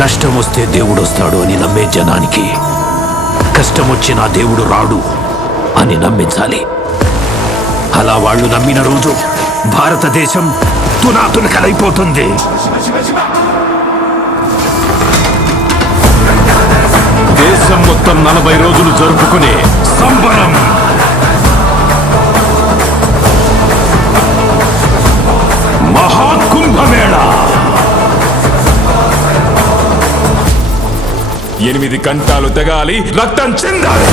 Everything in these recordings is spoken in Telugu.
కష్టం వస్తే దేవుడు వస్తాడు అని నమ్మే జనానికి కష్టం వచ్చినా దేవుడు రాడు అని నమ్మించాలి. అలా వాళ్ళు నమ్మిన రోజు భారతదేశం తునాతునకలైపోతుంది. దేశం మొత్తం 40 రోజులు జరుపుకునే సంబరం, మహాకుంభమేళ. 8 గంటలు తెగాలి, రక్తం చెందాలి.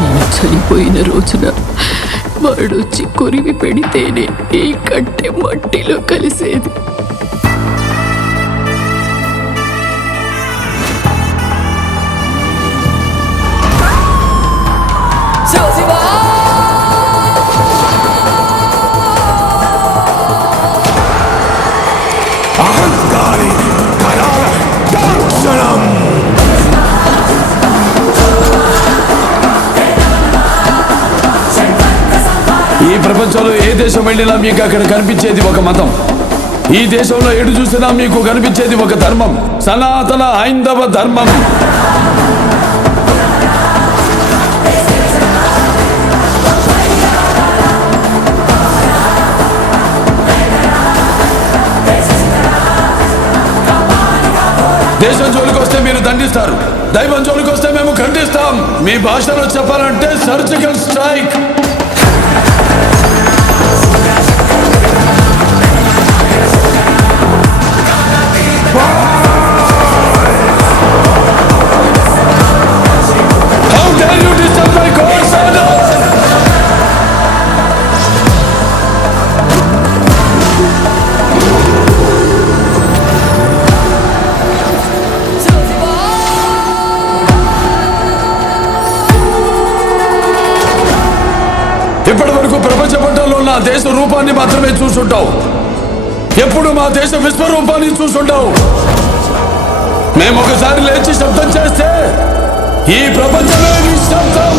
నేను చనిపోయిన రోజున వాడొచ్చి కొరివి పెడితేనే ఈ కట్టె మట్టిలో కలిసేది. అహంకారి కరాల దర్శనం. ఈ ప్రపంచంలో ఏ దేశం వెళ్ళినా మీకు అక్కడ కనిపించేది ఒక మతం. ఈ దేశంలో ఎటు చూసినా మీకు కనిపించేది ఒక ధర్మం, సనాతన హైందవ ధర్మం. దేశం జోలికి వస్తే మీరు దండిస్తారు, దైవం జోలికి వస్తే మేము ఖండిస్తాం. మీ భాషలో చెప్పాలంటే surgical strike. How dare you disturb my God's order? ఇప్పటి వరకు ప్రపంచ పటంలో ఉన్న దేశ రూపాన్ని మాత్రమే చూసుంటావు, ఎప్పుడు మా దేశ విశ్వరూపాన్ని చూసుంటావు. మేము ఒకసారి లేచి శబ్దం చేస్తే ఈ ప్రపంచమే నిశ్శబ్దం.